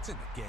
It's in the game.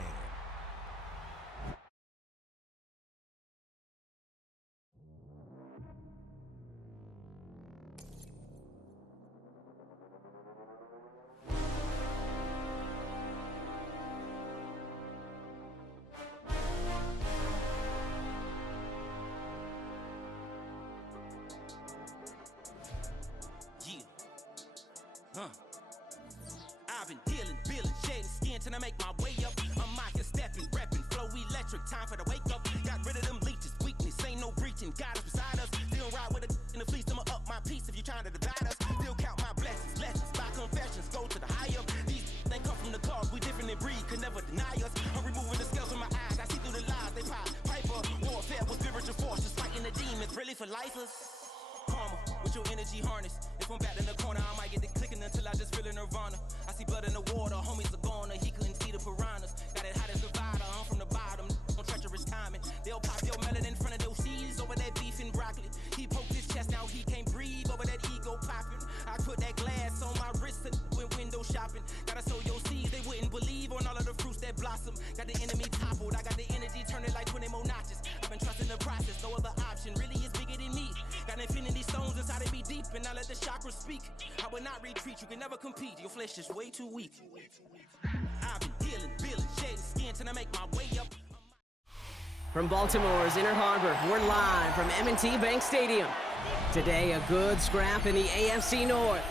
I've been dealing, feeling, shading skin till I make my way up. I'm out here stepping, repping, flow electric, time for the wake up. Got rid of them leeches, weakness, ain't no breaching. God is beside us, still ride with a in the fleece. I'ma up my piece if you trying to divide us. Still count my blessings, lessons, by confessions, go to the high up. These they come from the cause, we different in breed, could never deny us. I'm removing the scales from my eyes, I see through the lies, they pop. Piper, warfare with spiritual force, just fighting the demons, really for lifers. Karma, with your energy harness. If I'm back in the corner, I might get it clicking until I just feel a nirvana. I see blood in the water, homies are gone, he couldn't see the piranhas. Got it hot as Nevada, I'm from the bottom, on treacherous timing. They'll pop your melon in front of those seeds over that beef and broccoli. He poked his chest, now he can't breathe over that ego popping. I put that glass on my wrist and went window shopping. Gotta sow your seeds, they wouldn't believe on all of the fruits that blossom. Got the enemy toppled, I got the energy turning like 20 more notches. I've been trusting the process, no other option really is bigger than me. Got infinity stones inside of me deep, and I let the chakras speak. I will not retreat, you can never compete, your flesh is way too weak. I've been dealing, feeling, shedding skin till I make my way up. From Baltimore's Inner Harbor, we're live from M&T Bank Stadium. Today, a good scrap in the AFC North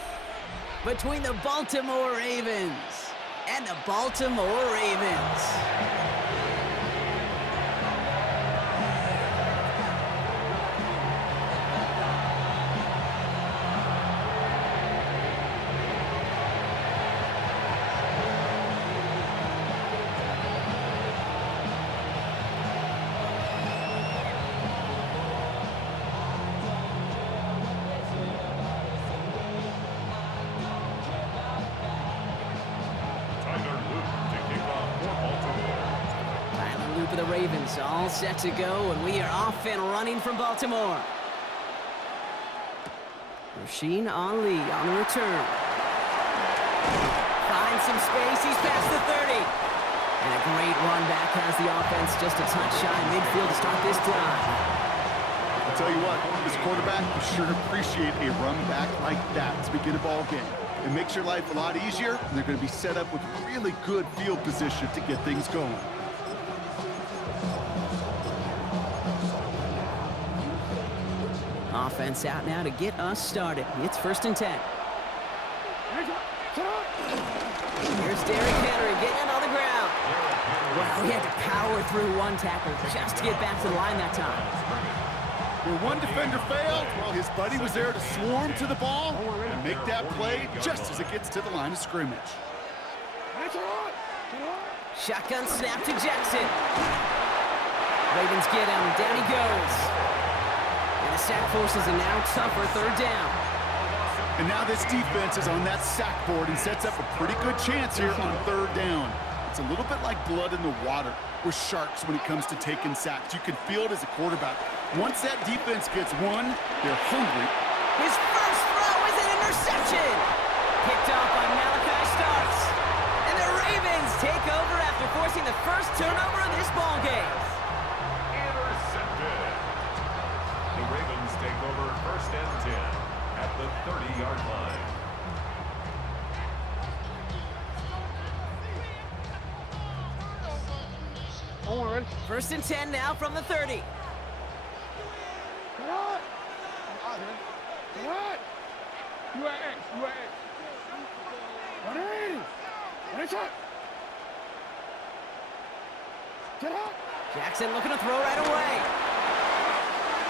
between the Baltimore Ravens and the Baltimore Ravens. For the Ravens, all set to go, and we are off and running from Baltimore. Rasheen Ali on the return. Finds some space, he's past the 30. And a great run back has the offense just a touch shy midfield to start this drive. I'll tell you what, this quarterback is sure to appreciate a run back like that to begin a ball game. It makes your life a lot easier, and they're going to be set up with really good field position to get things going. Offense out now to get us started. It's 1st and 10. Here's Derrick Henry getting it on the ground. Well, he had to power through one tackle just to get back to the line that time. Where one defender failed, well, his buddy was there to swarm to the ball and make that play just as it gets to the line of scrimmage. Shotgun snap to Jackson. Ravens get him. Down he goes. And the sack forces a now tougher 3rd down. And now this defense is on that sack board and sets up a pretty good chance here on 3rd down. It's a little bit like blood in the water with sharks when it comes to taking sacks. You can feel it as a quarterback. Once that defense gets one, they're hungry. His first throw is an interception. Picked off by Malachi Starks. And the Ravens take over after forcing the first turnover of this ball game. Intercepted. The Ravens take over 1st and 10 at the 30-yard line. Horn. 1st and 10 now from the 30. Jackson looking to throw right away.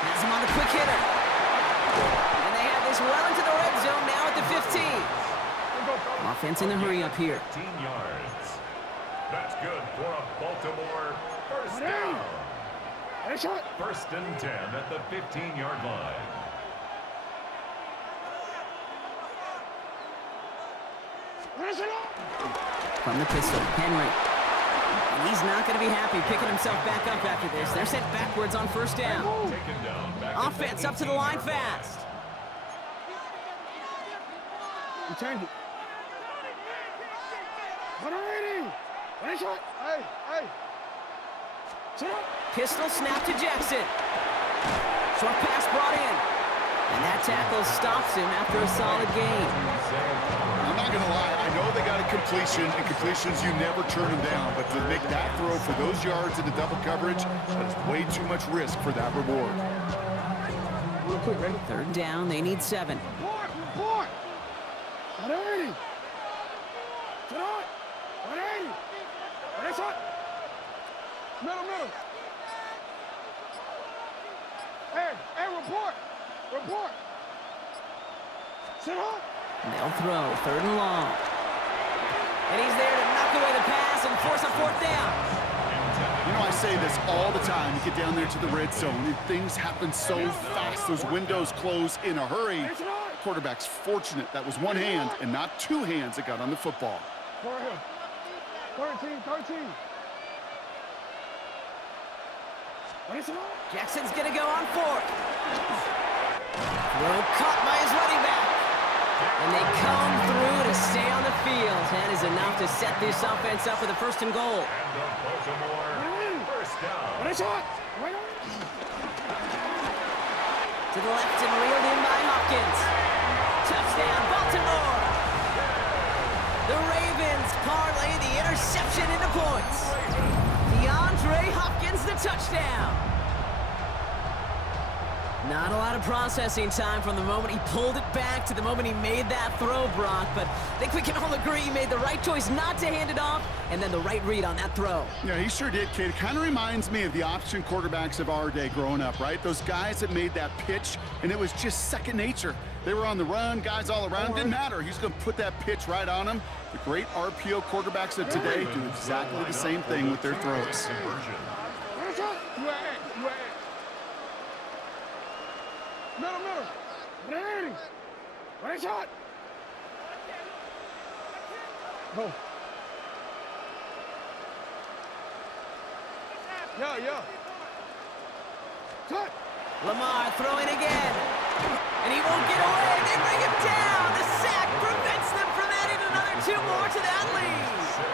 Has him on the quick hitter. And they have this well into the red zone now at the 15. Offense in the hurry up here. 15 yards. That's good for a Baltimore 1st down. 1st and 10 at the 15-yard line. From the pistol, Henry. And he's not going to be happy picking himself back up after this. They're sent backwards on 1st down. Taken down back Offense up to the line fast. Pistol snap to Jackson. Short pass brought in. And that tackle stops him after a solid gain. I'm not going to lie. I know they got a completion, and completions, you never turn them down. But to make that throw for those yards into double coverage, that is way too much risk for that reward. Third down, they need 7. Report! 180! Sit on! 180! That's it! Middle! Hey, report! Report! Sit on! They'll throw, 3rd and long. And he's there to knock away the pass and force a 4th down. You know, I say this all the time. You get down there to the red zone, and things happen so fast. Those windows close in a hurry. Quarterback's fortunate that was one hand and not 2 hands that got on the football. 13. Jackson's going to go on 4th. Throw caught by his running back. And they come through to stay on the field. That is enough to set this offense up with a 1st and goal. And the Baltimore first down. To the left and reeled in by Hopkins. Touchdown, Baltimore. The Ravens parlay the interception into points. DeAndre Hopkins, the touchdown. Not a lot of processing time from the moment he pulled it back to the moment he made that throw, Brock. But I think we can all agree he made the right choice not to hand it off, and then the right read on that throw. Yeah, he sure did, kid. It kind of reminds me of the option quarterbacks of our day growing up, right? Those guys that made that pitch, and it was just second nature. They were on the run, guys all around. Didn't matter. He's going to put that pitch right on them. The great RPO quarterbacks of today do exactly the same thing with their throws. Middle. 180. Right shot. Go. Yeah. Cut. Lamar throwing again. And he won't get away. They bring him down. The sack prevents them from adding another 2 more to that lead. 6.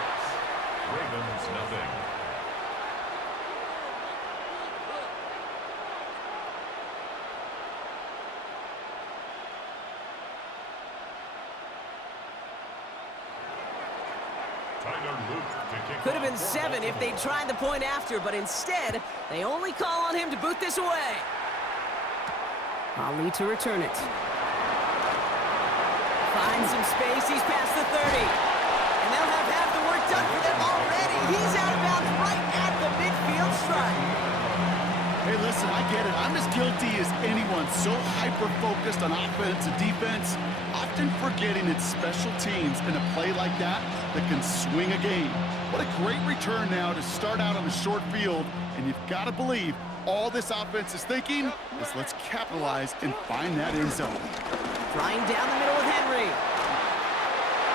Ravens nothing. Could have been 7 if they tried the point after, but instead, they only call on him to boot this away. Ali to return it. Finds some space, he's past the 30. And they'll have half the work done for them already. He's out of bounds right at the midfield stripe. Hey, listen, I get it. I'm as guilty as anyone. So hyper-focused on offense and defense, often forgetting it's special teams in a play like that can swing a game. What a great return now to start out on a short field, and you've got to believe all this offense is thinking is let's capitalize and find that end zone. Flying down the middle with Henry.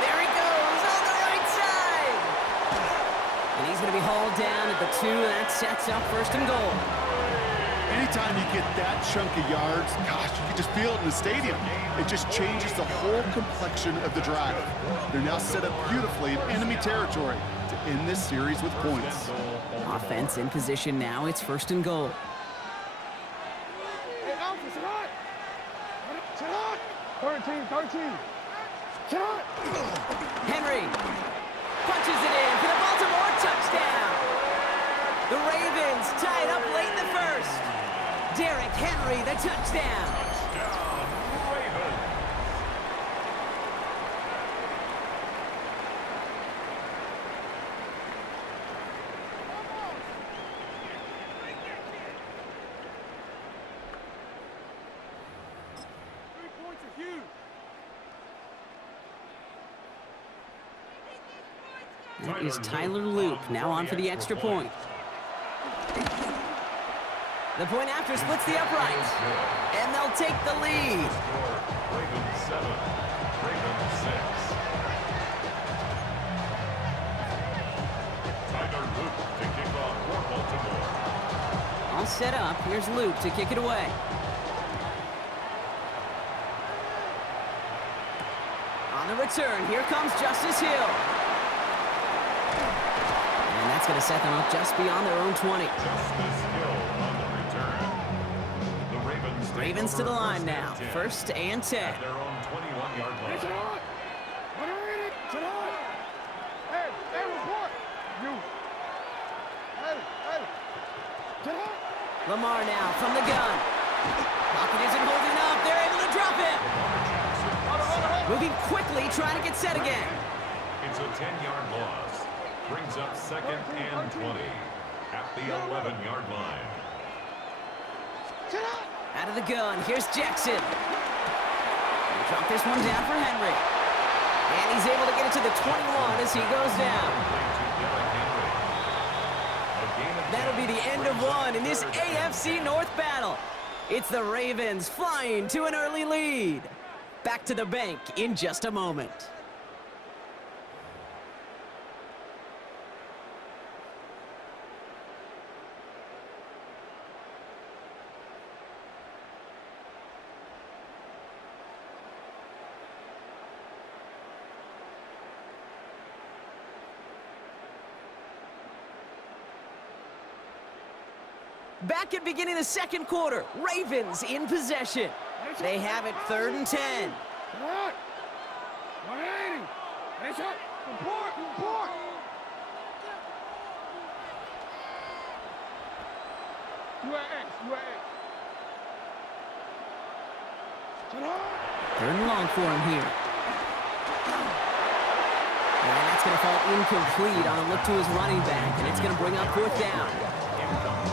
There he goes on the right side. And he's going to be hauled down at the 2, and that sets up 1st and goal. Anytime you get that chunk of yards, gosh, you can just feel it in the stadium. It just changes the whole complexion of the drive. They're now set up beautifully in enemy territory to end this series with points. Offense in position now. It's 1st and goal. Hey, Alpha, sit on! 13. Sit on! Henry punches it in for the Baltimore touchdown. The Ravens tied up late in the 1st. Derrick Henry, the touchdown. Ravens. That is Tyler Loop, now on for the extra point. The point after splits the upright, and they'll take the lead. Ravens 7, Ravens 6. Tyler Luke to kick off for Baltimore. All set up. Here's Luke to kick it away. On the return, here comes Justice Hill. that's going to set them up just beyond their own 20. Just a skill on the return. The Ravens to the line now. 1st and 10. At their own 21-yard line. Sit on. Sit on. Hey, report. You. Hey. Sit on. Lamar now from the gun. Pocket isn't holding up. They're able to drop it. Moving quickly, trying to get set again. It's a 10-yard loss. Brings up 2nd and 20 at the 11-yard line. Sit on. Out of the gun, here's Jackson. They drop this one down for Henry. And he's able to get it to the 21 as he goes down. That'll be the end of one in this AFC North battle. It's the Ravens flying to an early lead. Back to the bank in just a moment. Back at beginning the second quarter, Ravens in possession. They have it 3rd and 10. Sit on. 180. Hey, shot. Report. You at X. Sit on. 3rd and long for him here. And that's going to fall incomplete on a look to his running back, and it's going to bring up 4th down.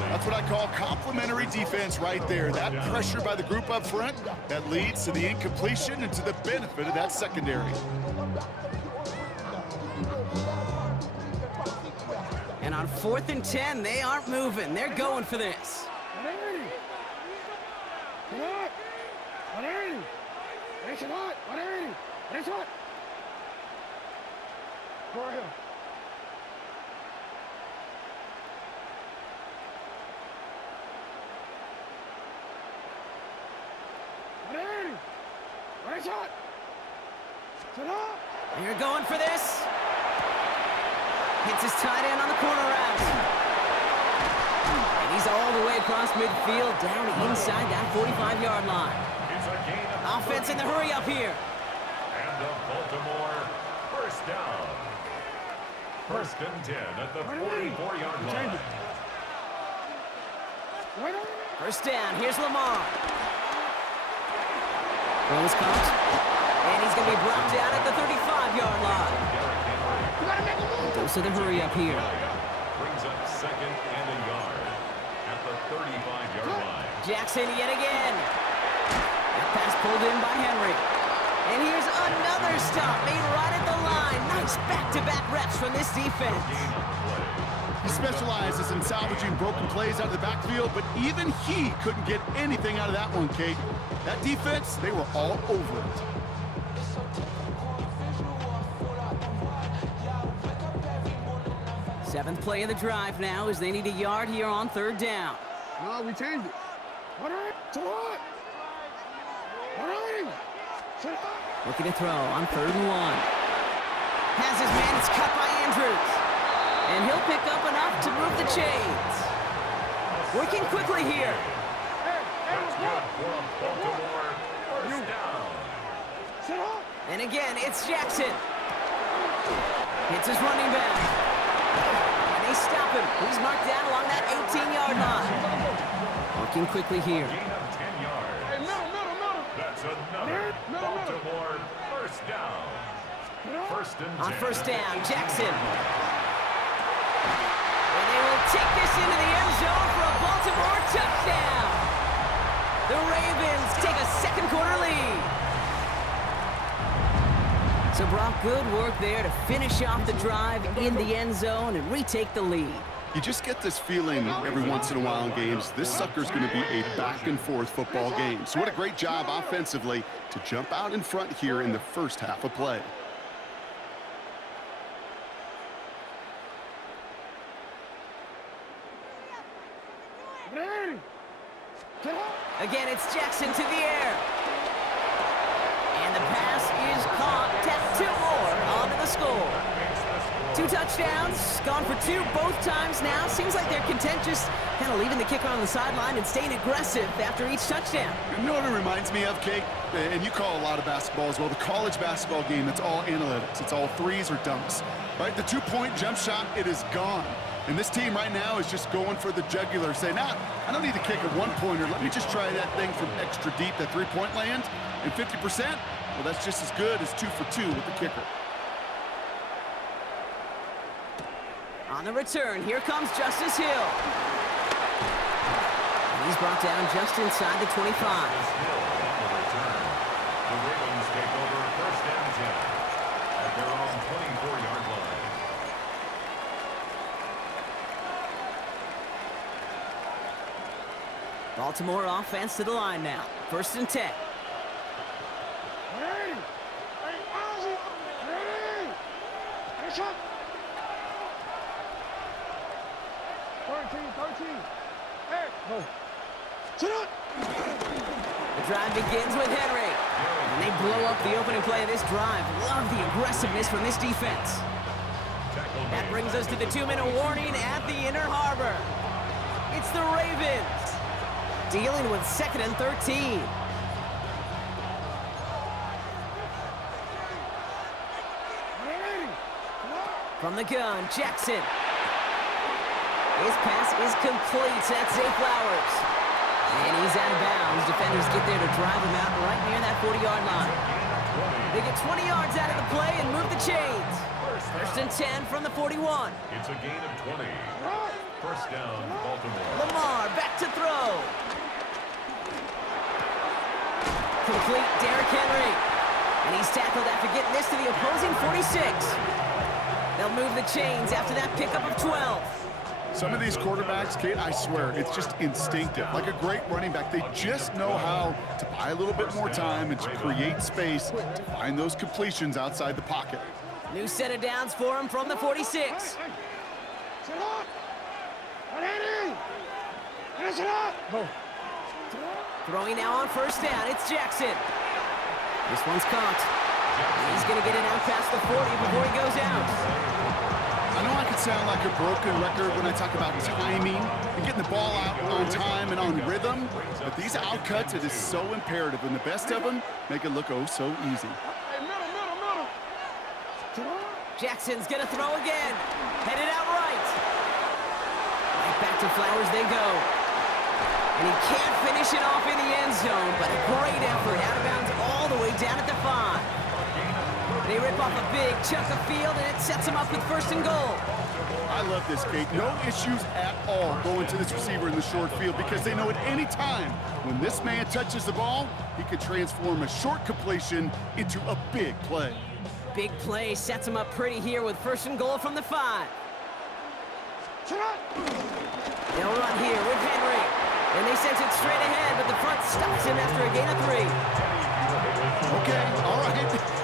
That's what I call complimentary defense right there. That pressure by the group up front, that leads to the incompletion and to the benefit of that secondary. And on 4th and 10, they aren't moving. They're going for this. 180. Sit on. 180. Hey, sit on. 180. Hey, shot. Go right here. Right shot. Sit up. They're going for this. Hits his tight end on the corner route. And he's all the way across midfield, down inside that 45-yard line. It's a gain of Offense in the hurry up here. And the Baltimore 1st down. 1st and 10 at the 44-yard line. 1st down, here's Lamar. Throw is caught. And he's going to be brought down at the 35-yard line. Goes to the hurry up here. Brings up 2nd and a yard at the 35-yard line. Jackson yet again. That pass pulled in by Henry. And here's another stop made right at the line. Nice back-to-back reps from this defense. He specializes in salvaging broken plays out of the backfield, but even he couldn't get anything out of that one, Kate. That defense, they were all over it. Seventh play of the drive now as they need a yard here on 3rd down. No, we changed it. 180. Sit on. 180. Sit on. Looking to throw on 3rd and 1. Has his man, it's cut by Andrews. And he'll pick up enough to move the chains. Working quickly here. That's good for a Baltimore 1st down. Sit on. And again, it's Jackson. Hits his running back. And they stop him. He's marked down along that 18-yard line. Working quickly here. Gain of 10 yards. Hey, middle. That's another Baltimore 1st down. 1st and 10. On 1st down, Jackson. And they will take this into the end zone for a Baltimore touchdown. The Ravens take a second quarter lead. So Brock, good work there to finish off the drive in the end zone and retake the lead. You just get this feeling every once in a while in games, this sucker's going to be a back-and-forth football game. So what a great job offensively to jump out in front here in the first half of play. Again, it's Jackson to the air. And the pass is caught. 10-2 more onto the score. 2 touchdowns, gone for 2 both times now. Seems like they're content just kind of leaving the kicker on the sideline and staying aggressive after each touchdown. You know what it reminds me of, Kate? And you call a lot of basketball as well. The college basketball game, it's all analytics. It's all threes or dunks, right? The 2-point jump shot, it is gone. And this team right now is just going for the jugular, saying, nah, I don't need to kick a 1-pointer. Let me just try that thing from extra deep, that 3-point land. And 50%, well, that's just as good as 2 for 2 with the kicker. On the return, here comes Justice Hill. And he's brought down just inside the 25. Hill on the return. The Ravens take over first and 10 at their own 24-yard line. Baltimore offense to the line now. First and 10. Ready. Hey, Ozzy. Ready. Hey, shot. 13. Hey, go. Sit up. The drive begins with Henry. And they blow up the opening play of this drive. Love the aggressiveness from this defense. That brings us to the 2-minute warning at the Inner Harbor. It's the Ravens dealing with 2nd and 13. From the gun, Jackson. His pass is complete. That's Zay Flowers. And he's out of bounds. Defenders get there to drive him out right near that 40-yard line. They get 20 yards out of the play and move the chains. First and 10 from the 41. It's a gain of 20. First down, Baltimore. Lamar back to throw. Complete, Derrick Henry. And he's tackled after getting this to the opposing 46. They'll move the chains after that pickup of 12. Some of these quarterbacks, Kate, I swear, it's just instinctive. Like a great running back, they just know how to buy a little bit more time and to create space to find those completions outside the pocket. New set of downs for him from the 46. Sit up. Ready. Hey, sit up. Go. Throwing now on first down, it's Jackson. This one's caught. He's going to get it out past the 40 before he goes out. I know I could sound like a broken record when I talk about timing and getting the ball out on time and on rhythm, but these outcuts, it is so imperative, and the best of them make it look oh so easy. Hey, middle. Jackson's going to throw again. Headed out right. Right back to Flowers they go. And he can't finish it off in the end zone, but a great effort out of bounds all the way down at the 5. They rip off a big chunk of field, and it sets them up with first and goal. I love this, Kate. No issues at all going to this receiver in the short field because they know at any time when this man touches the ball, he could transform a short completion into a big play. Big play sets him up pretty here with first and goal from the 5. Sit up. They'll run here with Henry. And they sent it straight ahead, but the front stops him after a gain of 3. Okay, all right.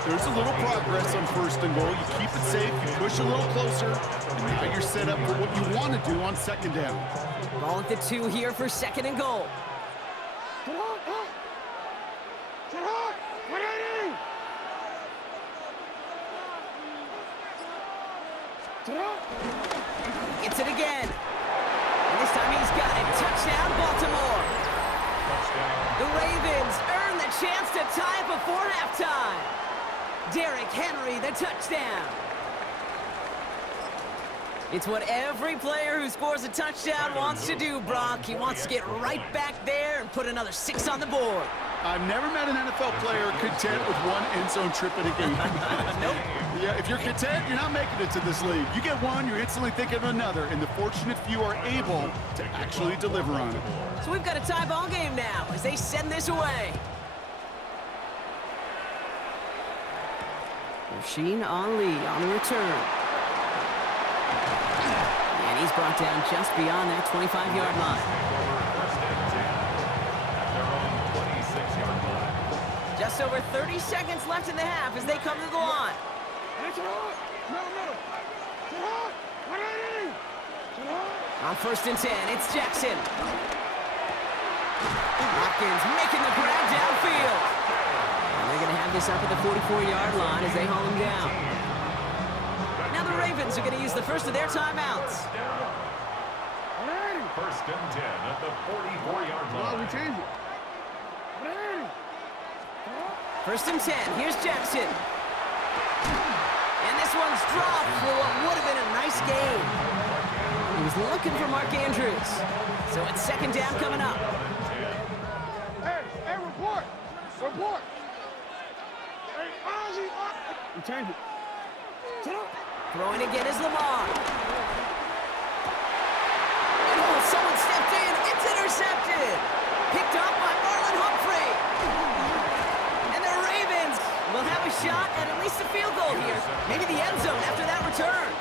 There's a little progress on first and goal. You keep it safe, you push a little closer, and now you're set up for what you want to do on second down. Ball at the 2 here for second and goal. Sit up. Ready. Sit up. Gets it again. And this time he's got it. Touchdown, Baltimore. The Ravens earn the chance to tie it before halftime. Derrick Henry, the touchdown. It's what every player who scores a touchdown wants to do, Brock. He wants to get right back there and put another 6 on the board. I've never met an NFL player content with one end zone trip in a game. Nope. Yeah, if you're content, you're not making it to this league. You get one, you're instantly thinking of another, and the fortunate few are able to actually deliver on it. So we've got a tie ball game now as they send this away. Rasheen Ali on the return. And he's brought down just beyond that 25-yard line. Just over 30 seconds left in the half as they come to the line. On first and 10, it's Jackson. Hopkins making the grab downfield. And they're going to have this up at the 44-yard line as they haul him down. Now the the Ravens are going to use the first of their timeouts. First and 10 at the 44-yard line. We change it. First and 10. Here's Jackson. And this one's dropped for what would have been a nice game. He was looking for Mark Andrews. So it's second down coming up. Hey, report. Report. Hey, Ozzy. We change it. Throwing again is Lamar. And oh, someone stepped in. It's intercepted. Picked up by Marlon Humphrey. And the Ravens will have a shot at least a field goal here. Maybe the end zone after that return.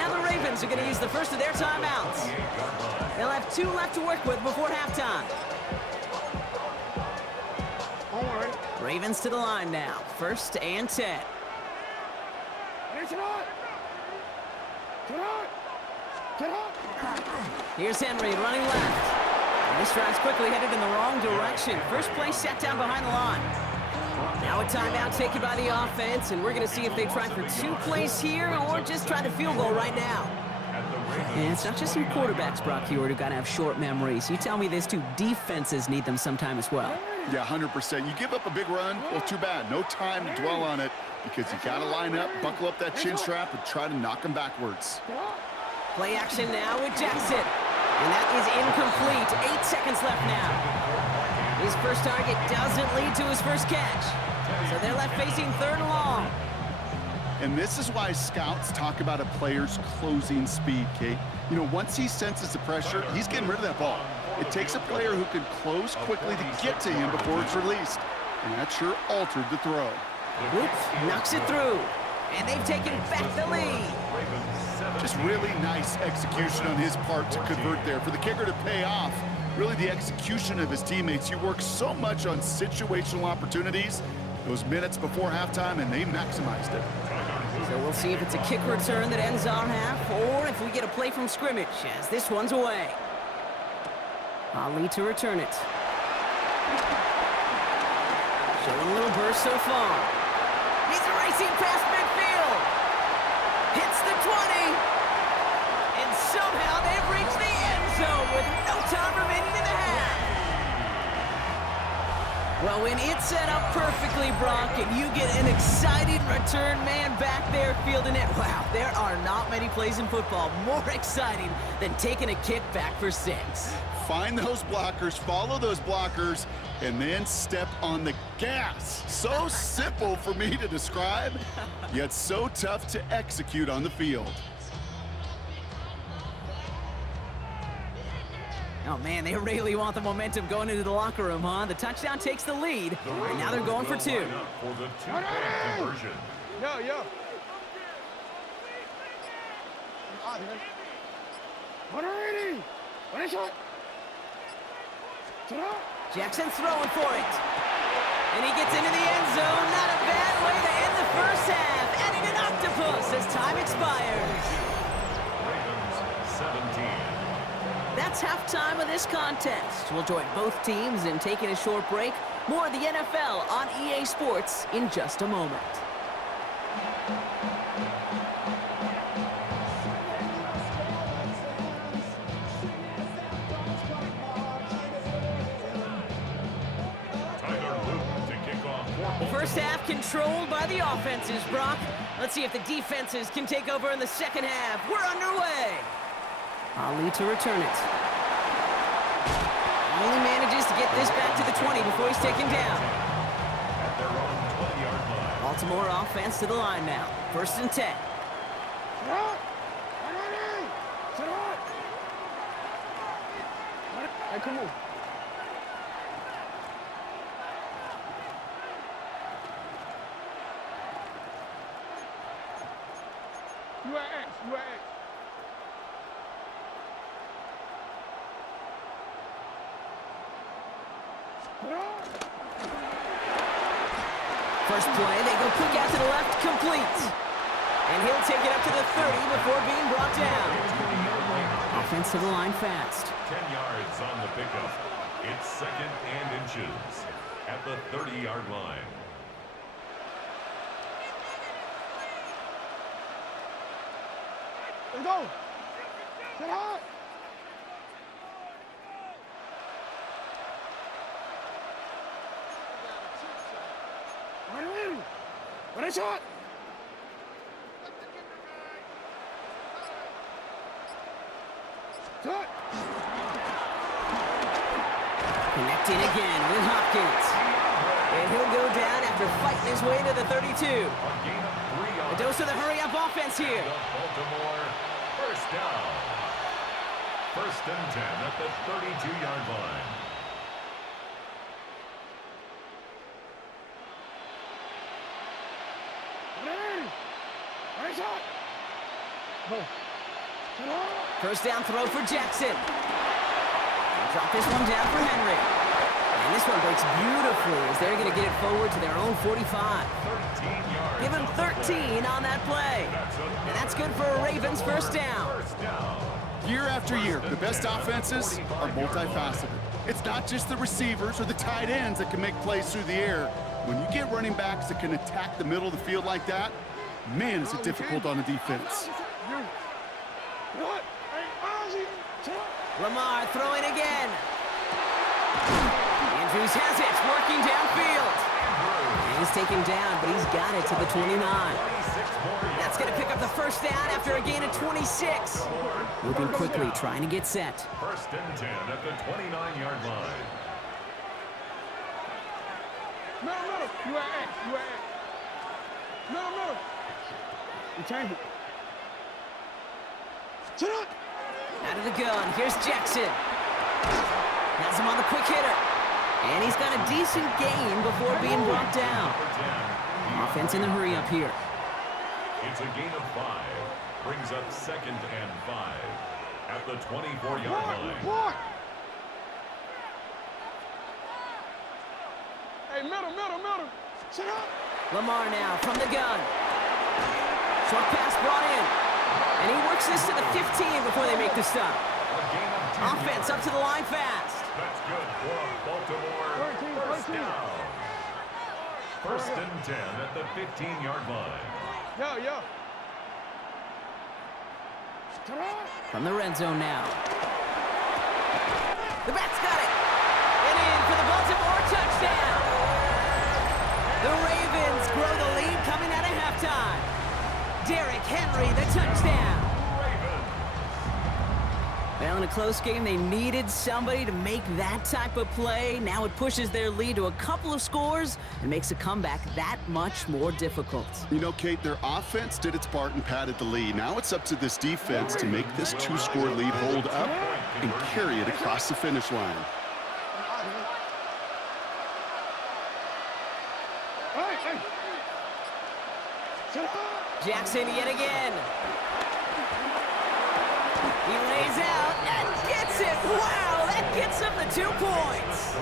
Now the Ravens are going to use the first of their timeouts. They'll have 2 left to work with before halftime. Ravens to the line now. First and 10. Here's Henry running left. And this drive's quickly headed in the wrong direction. First play set down behind the line. Now a timeout taken by the offense, and we're going to see if they try for 2 plays here or just try the field goal right now. And it's not just some quarterbacks, Brock Heward, who got to have short memories. You tell me these 2 defenses need them sometime as well. Yeah, 100%. You give up a big run, well, too bad. No time to dwell on it because you got to line up, buckle up that chin strap, and try to knock them backwards. Play action now with Jackson. And that is incomplete. 8 seconds left now. His first target doesn't lead to his first catch. So they're left facing 3rd and long. And this is why scouts talk about a player's closing speed, Kate. You know, once he senses the pressure, he's getting rid of that ball. It takes a player who can close quickly to get to him before it's released. And that sure altered the throw. Oops, knocks it through. And they've taken back the lead. Just really nice execution on his part to convert there. For the kicker to pay off, really the execution of his teammates. You work so much on situational opportunities those minutes before halftime, and they maximized it. So we'll see if it's a kick return that ends our half, or if we get a play from scrimmage, as this one's away. Ali to return it. Showing a little burst so far. He's racing past midfield. Hits the 20. And somehow they've reached the end zone with no time remaining in the half. Well, when it's set up perfectly, Brock, and you get an exciting return man back there fielding it, wow, there are not many plays in football more exciting than taking a kick back for 6. Find those blockers, follow those blockers, and then step on the gas. So simple for me to describe, yet so tough to execute on the field. Oh, man, they really want the momentum going into the locker room, huh? The touchdown takes the lead, and now they're going for 2. For the 2-point conversion. Yo. Jackson throwing for it. And he gets into the end zone. Not a bad way to end the first half. Adding an octopus as time expires. Ravens 17. That's halftime of this contest. We'll join both teams in taking a short break. More of the NFL on EA Sports in just a moment. The first half controlled by the offenses, Brock. Let's see if the defenses can take over in the second half. We're underway. Ali to return it. Only manages to get this back to the 20 before he's taken down. At their own 20-yard line. Baltimore offense to the line now. First and 10. Hey, come on. You at X. First play, they go quick out to the left, complete. And he'll take it up to the 30 before being brought down. Offense to the line fast. 10 yards on the pickup. It's 2nd and inches at the 30-yard line. Let's go. Sit hard. Ready. Ready, shot. Shot. Connecting again with Hopkins. And he'll go down after fighting his way to the 32. A dose of the hurry-up offense here. Baltimore, first down. First and 10 at the 32-yard line. Ready, shot. Go. First down throw for Jackson. Drop this one down for Henry. And this one breaks beautifully as they're going to get it forward to their own 45. 13 yards. Give him 13 on that play. And that's good for a Ravens first down. First down. Year after year, the best offenses are multifaceted. It's not just the receivers or the tight ends that can make plays through the air. When you get running backs that can attack the middle of the field like that, man, is it difficult on the defense. What? Lamar throwing again. Andrews has it, working downfield. And he's taken down, but he's got it to the 29. That's going to pick up the first down after a gain of 26. Moving quickly, trying to get set. First and 10 at the 29-yard line. Middle. You at X. Middle. You change it. Sit up. Out of the gun, here's Jackson. Has him on the quick hitter. And he's got a decent gain before being brought down. Offense in the hurry-up here. It's a gain of 5. Brings up second and 5 at the 24-yard line. Report. Hey, middle. Sit up. Lamar now from the gun. Short pass brought in. And he works this to the 15 before they make the stop. Offense up to the line fast. That's good for Baltimore. First down. First and 10 at the 15-yard line. Yo. From the red zone now. The back's got it. And in for the Baltimore touchdown. The Ravens grow the lead coming out of halftime. Derrick Henry, the touchdown. Well, in a close game, they needed somebody to make that type of play. Now it pushes their lead to a couple of scores and makes a comeback that much more difficult. You know, Kate, their offense did its part and padded the lead. Now it's up to this defense to make this 2-score lead hold up and carry it across the finish line. Hey. Sit up. Jackson yet again. He lays out and gets it. Wow, that gets him the 2 points.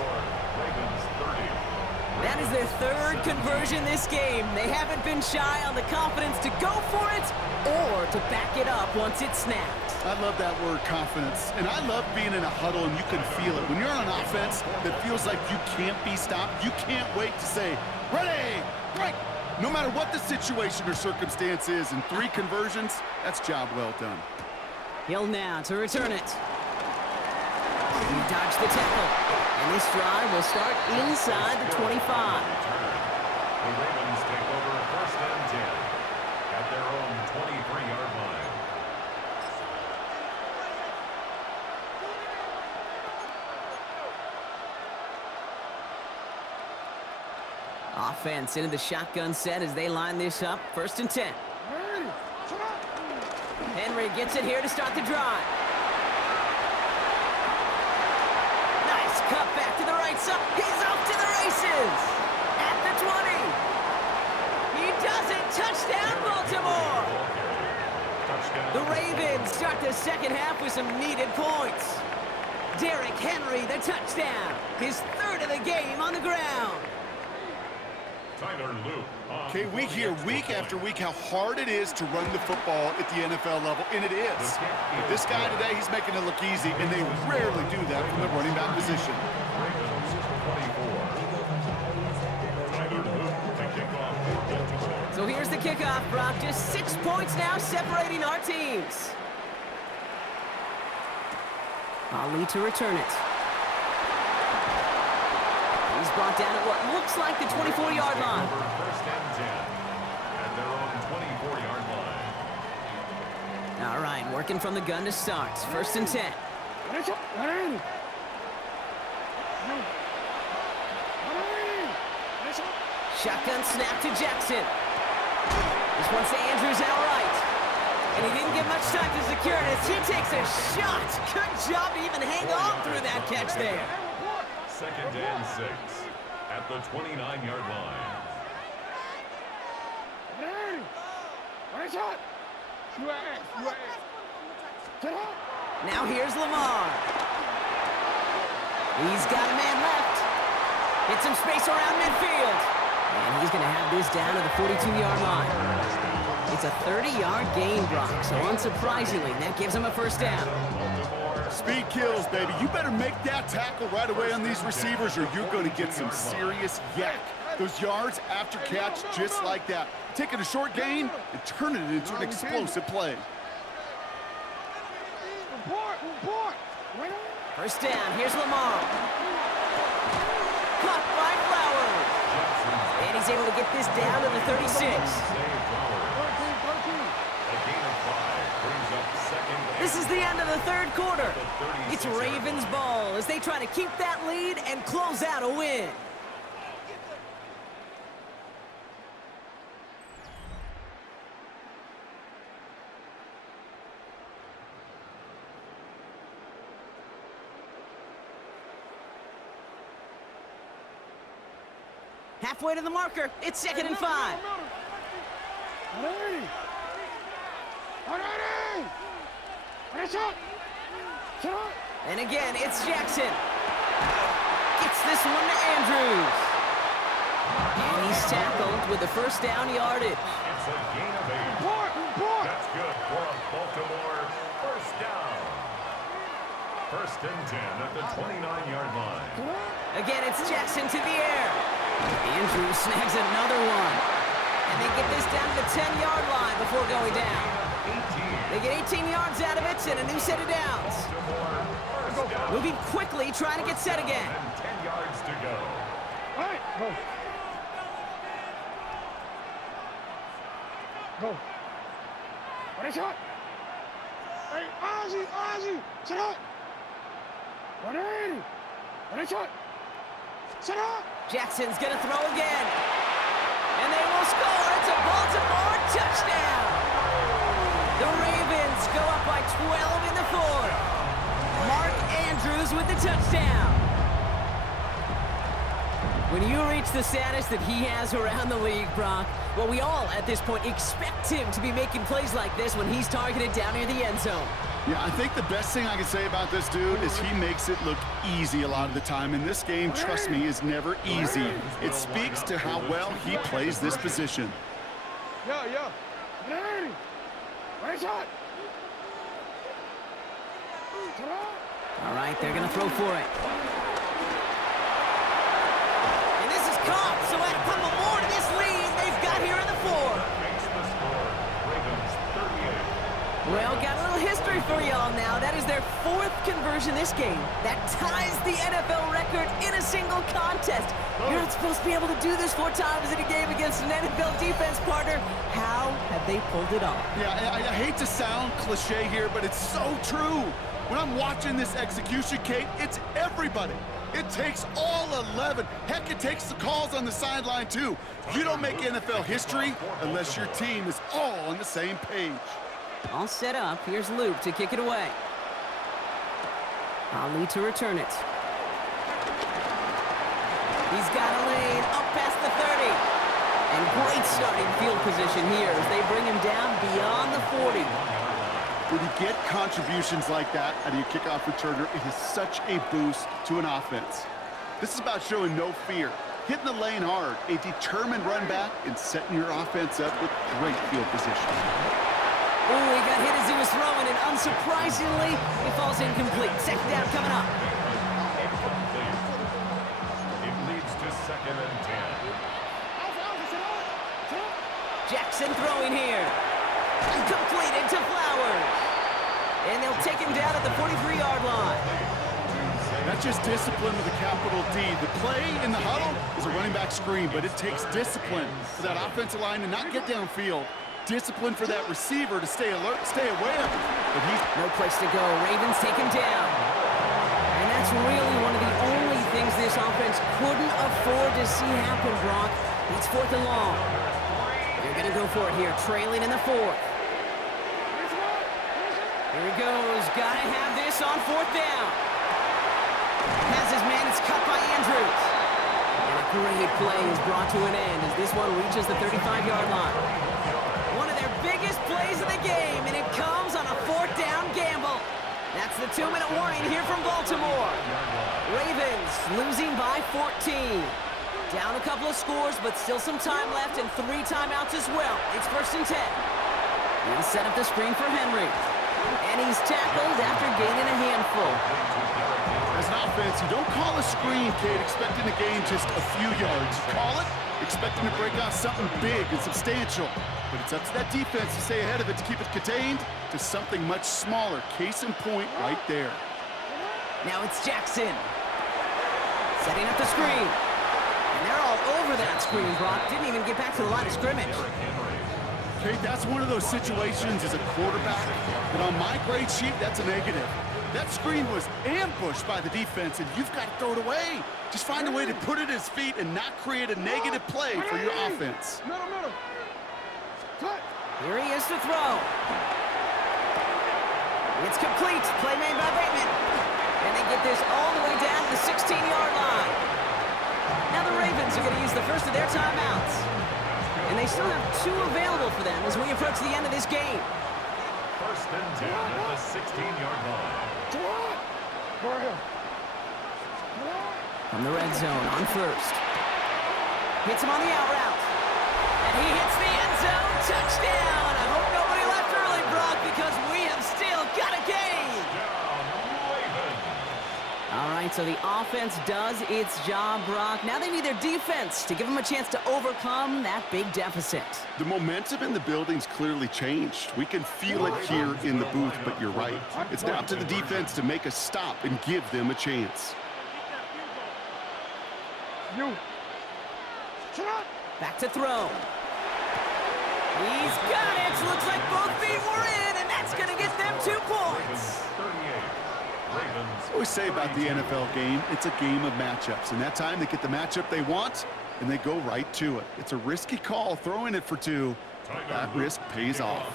That is their third conversion this game. They haven't been shy on the confidence to go for it or to back it up once it's snapped. I love that word, confidence. And I love being in a huddle and you can feel it. When you're on offense that feels like you can't be stopped, you can't wait to say, ready, break. No matter what the situation or circumstance is, in 3 conversions, that's job well done. Hill now to return it. He dodged the tackle. And this drive will start inside the 25. The Ravens take over first and 10 at their own 23-yard line. Offense into the shotgun set as they line this up. First and 10. Henry gets it here to start the drive. Nice cut back to the right side. He's off to the races. At the 20. He does it. Touchdown, Baltimore. The Ravens start the second half with some needed points. Derrick Henry, the touchdown. His third of the game on the ground. Okay, we hear week after week how hard it is to run the football at the NFL level, and it is. But this guy today, he's making it look easy, and they rarely do that from the running back position. So here's the kickoff, Brock. Just 6 points now separating our teams. Ali to return it. He's brought down at what looks like the 24-yard line. First and 10 at their own 24-yard line. All right, working from the gun to start. First and 10. Shotgun snap to Jackson. This one's to Andrews outright. And he didn't get much time to secure it as he takes a shot. Good job to even hang on through that catch there. Second and 6 at the 29-yard line. Now here's Lamar. He's got a man left. Hit some space around midfield. And he's going to have this down to the 42-yard line. It's a 30-yard gain, Brock, so unsurprisingly, that gives him a first down. Speed kills, baby. You better make that tackle right away on these receivers or you're going to get some serious yak. Those yards after catch just like that. Taking a short gain and turning it into an explosive play. First down, here's Lamar. Caught by Flowers. And he's able to get this down to the 36. This is the end of the third quarter. It's Ravens ball as they try to keep that lead and close out a win. Halfway to the marker, it's 2nd and 5. And again, it's Jackson. Gets this one to Andrews. And he's tackled with the first down yardage. It's a gain of 8. That's good for a Baltimore first down. First and 10 at the 29-yard line. Again, it's Jackson to the air. Andrews snags another one. And they get this down to the 10-yard line before going down. They get 18 yards out of it and a new set of downs. Moving quickly, trying to get set again. 10 yards to go. All right, go. Go. What is shot? Hey, Ozzy, sit up. 180. What is shot? Sit up. Jackson's gonna throw again. And they will score. It's a Baltimore touchdown. The Ravens go up by 12 in the fourth. Mark Andrews with the touchdown. When you reach the status that he has around the league, Brock, well, we all at this point expect him to be making plays like this when he's targeted down near the end zone. Yeah, I think the best thing I can say about this dude is he makes it look easy a lot of the time. And this game, trust me, is never easy. It speaks to how well he plays this position. Yeah. What is shot? All right, they're going to throw for it. And this is caught, so add a couple more to this lead they've got here in the fourth. Makes the score. Ravens 38. Well, got a little history for y'all now. That is their fourth conversion this game. That ties the NFL record in a single contest. You're not supposed to be able to do this 4 times in a game against an NFL defense partner. How have they pulled it off? Yeah, I hate to sound cliche here, but it's so true. When I'm watching this execution, Kate, it's everybody. It takes all 11. Heck, it takes the calls on the sideline, too. You don't make NFL history unless your team is all on the same page. All set up. Here's Luke to kick it away. Ali to return it. He's got a lane up past the 30. And great starting field position here as they bring him down beyond the 40. When you get contributions like that out of your kickoff returner, it is such a boost to an offense. This is about showing no fear, hitting the lane hard, a determined run back, and setting your offense up with great field position. Oh, he got hit as he was throwing, and unsurprisingly, it falls incomplete. Second down coming up. Incomplete. It leads to 2nd and 10. Jackson throwing here. Completed to Flowers. And they'll take him down at the 43-yard line. That's just discipline with a capital D. The play in the huddle is a running back screen, but it takes discipline for that offensive line to not get downfield. Discipline for that receiver to stay alert, stay aware. But he's no place to go. Ravens take him down. And that's really one of the only things this offense couldn't afford to see happen, Brock. It's 4th and long. They're going to go for it here, trailing in the 4th. Here he goes. Got to have this on 4th down. Has his man. It's cut by Andrews. And a great play is brought to an end as this one reaches the 35-yard line. One of their biggest plays of the game, and it comes on a 4th down gamble. That's the 2-minute warning here from Baltimore. Ravens losing by 14. Down a couple of scores, but still some time left and 3 timeouts as well. It's 1st and 10. He'll set up the screen for Henry. And he's tackled after gaining a handful. As an offense, you don't call a screen, Kate, expecting to gain just a few yards. You call it expecting to break off something big and substantial. But it's up to that defense to stay ahead of it to keep it contained to something much smaller. Case in point right there. Now it's Jackson. Setting up the screen. And they're all over that screen, Brock. Didn't even get back to the line of scrimmage. Kate, that's one of those situations as a quarterback that on my grade sheet, that's a negative. That screen was ambushed by the defense, and you've got to throw it away. Just find a way to put it at his feet and not create a negative play for your offense. Middle. Cut. Here he is to throw. It's complete. Play made by Bateman. And they get this all the way down to the 16-yard line. Now the Ravens are going to use the first of their timeouts. And they still have 2 available for them as we approach the end of this game. 1st and 10 at the 16-yard line. From the red zone on 1st. Hits him on the out route. And he hits the end zone. Touchdown. I hope nobody left early, Brock, because we have still got a game. All right, so the offense does its job, Brock. Now they need their defense to give them a chance to overcome that big deficit. The momentum in the building's clearly changed. We can feel it here in the booth, but you're right. It's now up to the defense to make a stop and give them a chance. Back to throw. He's got it. Looks like both feet were in, and that's going to get them 2 points. I always say about the NFL game, it's a game of matchups. And that time they get the matchup they want, and they go right to it. It's a risky call throwing it for 2. That risk pays off.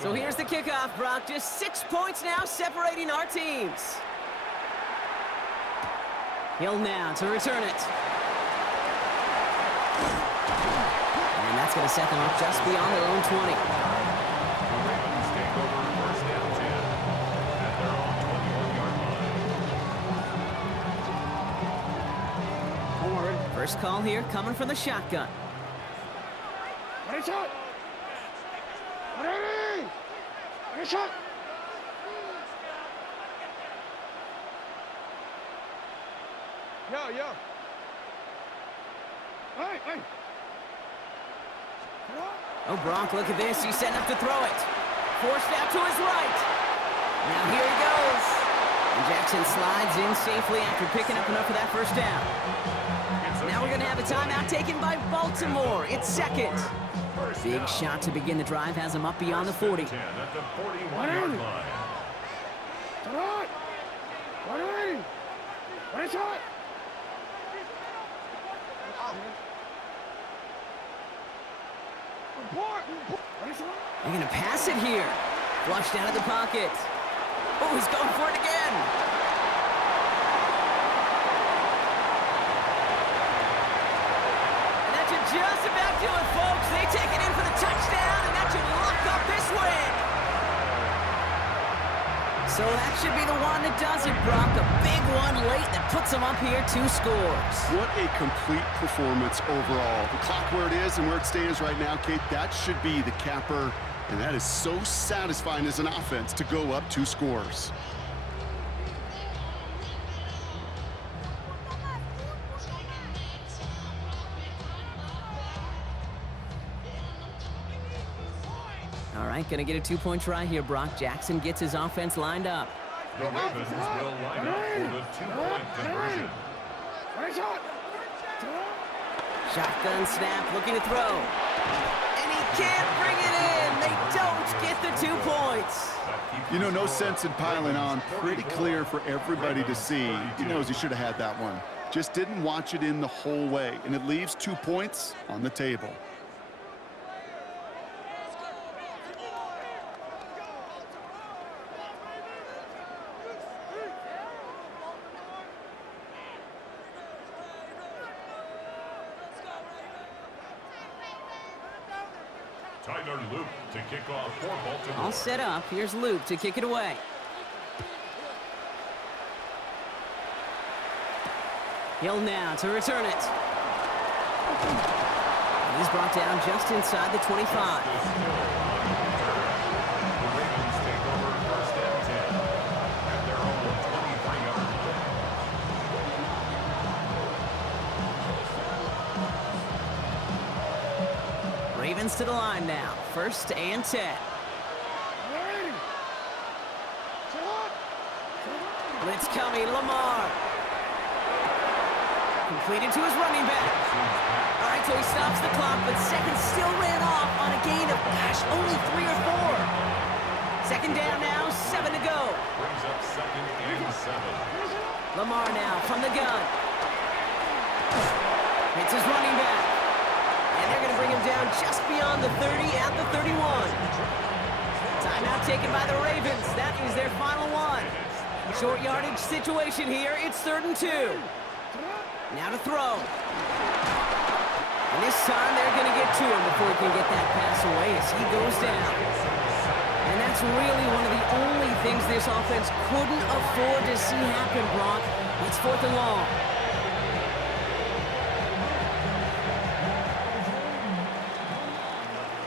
So here's the kickoff, Brock. Just 6 points now separating our teams. Hill now to return it. And that's going to set them up just beyond their own 20. First call here coming from the shotgun. Ready, shot. Ready. Ready, shot. Yo. Hey. Oh, Brock, look at this. He's setting up to throw it. Forced out to his right. Now here he goes. And Jackson slides in safely after picking up enough for that 1st down. Now we're going to have a timeout taken by Baltimore. It's 2nd. Big shot to begin the drive has him up beyond the 40. At the 41-yard line. Ready, shot. They're going to pass it here. Flushed out of the pocket. Oh, he's going for it again. And that should just about do it, folks. They take it in for the touchdown, and that should lock up this win. So that should be the one that does it, Brock. A big one late that puts them up here 2 scores. What a complete performance overall. The clock where it is and where it stands right now, Kate, that should be the capper. And that is so satisfying as an offense to go up 2 scores. All right, gonna get a 2-point try here, Brock. Jackson gets his offense lined up. The Ravens will line up for the 2-point conversion. Shotgun snap, looking to throw. And he can't bring it in. They don't get the 2 points. You know, no sense in piling on. Pretty clear for everybody to see. He knows he should have had that one. Just didn't watch it in the whole way. And it leaves 2 points on the table. Tyler Luke to kick off for Baltimore. All set up. Here's Luke to kick it away. Hill now to return it. He's brought down just inside the 25. The Ravens take over first and 10 at their own 23-yard line. Ravens to the line now. First and 10. Blitz coming. Lamar. Completed to his running back. All right, so he stops the clock, but seconds still ran off on a gain of, only 3 or 4. Second down now, 7 to go. Brings up second and 7. Lamar now from the gun. Hits his running back. And they're going to bring him down just beyond the 30 at the 31. Timeout taken by the Ravens. That is their final one. Short yardage situation here. It's 3rd and 2. Now to throw. And this time they're going to get to him before he can get that pass away as he goes down. And that's really one of the only things this offense couldn't afford to see happen, Brock. It's 4th and long.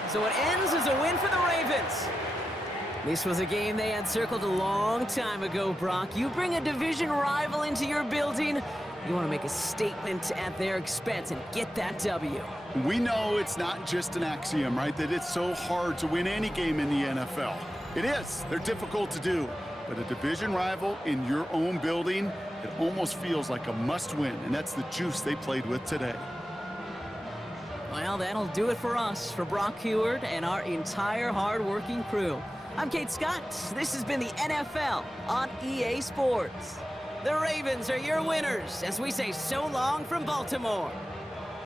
So it ends as a win for the Ravens. This was a game they had circled a long time ago, Brock. You bring a division rival into your building, you want to make a statement at their expense and get that W. We know it's not just an axiom, right, that it's so hard to win any game in the NFL. It is. They're difficult to do. But a division rival in your own building, it almost feels like a must-win, and that's the juice they played with today. Well, that'll do it for us, for Brock Heward and our entire hard-working crew. I'm Kate Scott. This has been the NFL on EA Sports. The Ravens are your winners as we say so long from Baltimore.